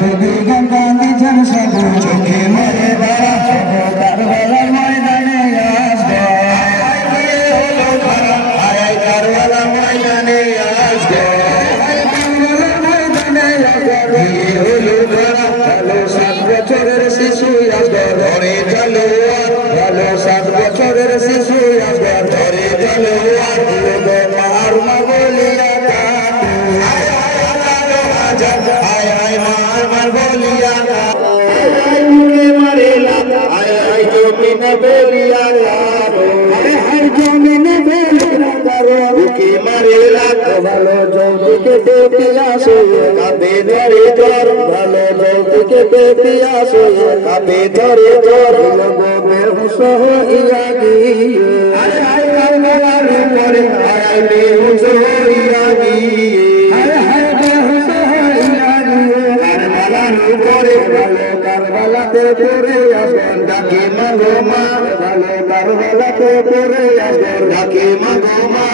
তুমি গঙ্গা নিজাম সাধু চোখে মরে ধরা কারবালার ময়দানে আসবে কারবালা ময়দানে আসবে ভালো 7 বছরের শিশু আসবে ধরে চলো ভালো 7 বছরের শিশু আসবে ধরে চলো আর মা বলিয়া মার বলিয়া মারেলা আয় জমিনে বলিয়া জমিনে বলিয়া বুকে মারেলা ভালো যৌতুকে পেপিয়া শোয়ে কাঁদে ধরে জ্বর ভালো যৌতুকে পেপিয়া শোয়ে কাঁদে ধরে জ্বর বেহুশ হইয়া গিয়ে আয় কারবালার উপরে আয় বেহুশ হইয়া গিয়ে কারবালাতে পড়ে আসবেন ডাকে মাগো মা ভালো কারবালাতে পড়ে আসবেন ডাকে মাগো মা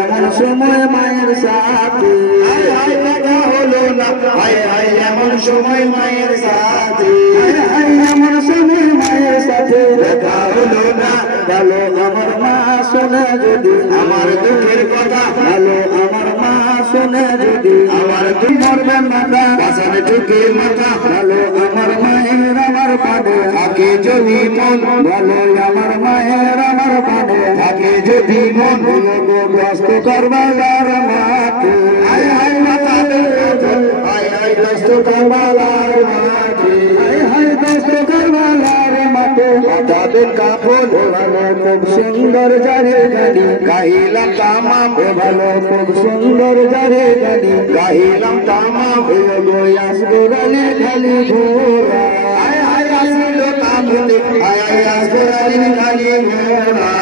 এমন সময় মায়ের সাথে দেখা হলো না এমন সময় মায়ের সাথে এমন সময় মায়ের সাথে দেখা হলো না ভালো আমার মা শোনে যদি আমার দুঃখের কথা ভালো আমার মা শোনে যদি আমার দুঃখ মরবে মাথা বাসানে ঢুকে মাথা ভালো আমার মায়ের আমার পানে থাকে যদি মন ভালো আমার মায়ের আমার পানে থাকে যদি মন ব্যস্ত কারবালার মাঠে ব্যস্ত কারবালার মাঠে ব্যস্ত কারবালার মাঠে তাদের কাপড় ভালো খুব সুন্দর জারে গাড়ি গাইলাম তামাম ভালো খুব সুন্দর জারে গাড়ি গাইলাম তামাম আসবো রানী খালি ঘোরা আসলো তামতে আসবো রানী খালি ঘোরা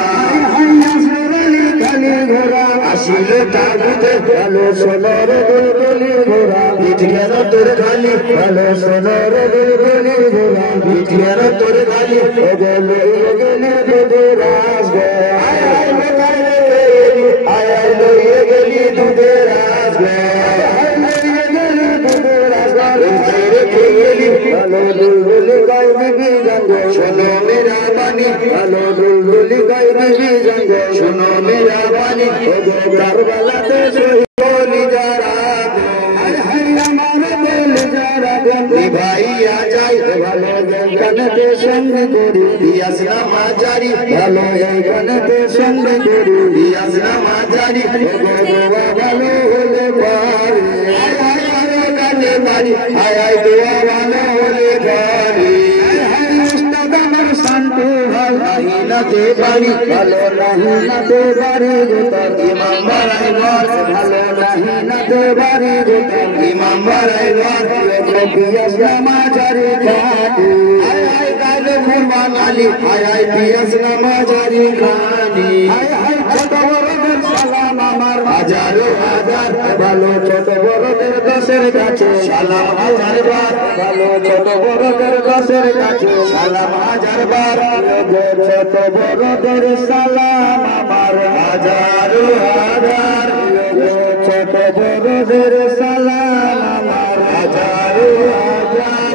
আসবো রানী খালি ঘোরা আসিল তাগুতে ভালো সোনার গলি ঘোরা পিঠিয়ার তোর খালি ভালো সোনার গলি ঘোরা পিঠিয়ার তোর খালি গেলে গেলে দুধের আসবে লইয়ে গেলি দুধের আসবে ভালো দুলদুলি গাই বিবি জঙ্গ শোনো মেরা বাণী ভালো দুলদুলি গাই বিবি জঙ্গ শোনো মেরা বাণী কারবালাতে বলি যারা আমার বলি যারা ভাইয়া যাই ভালো গানতে সঙ্গে করি দিয়াস নামাজারি ভালো গানতে সঙ্গে করি দিয়াস নামাজারি ভালো হলে পারে গানে বাড়ি আয় দোয়া ভালো হলে পারে আমার শান্ত নাহিনাতে বাড়ি ভালো নাহিনাতে বাড়ি গোতার ইমাম বাড়াই ঘর ভালো নাহিনাতে বাড়ি গোতার ইমাম বাড়াই ঘর পিয়াস নামাজারি খানি আয় গালে কুরবান আলী আয় পিয়াস নামাজারি খানি ছোট বড়দের সালাম আমার হাজারো হাজার ভালো ছোট বড়দের দশের কাছে সালাম হাজার বার ভালো ছোট বড়দের দশের কাছে সালাম হাজার বার ছোট বড়দের সালাম আমার হাজারো হাজার ছোট বড়দের সালাম আমার হাজারো হাজার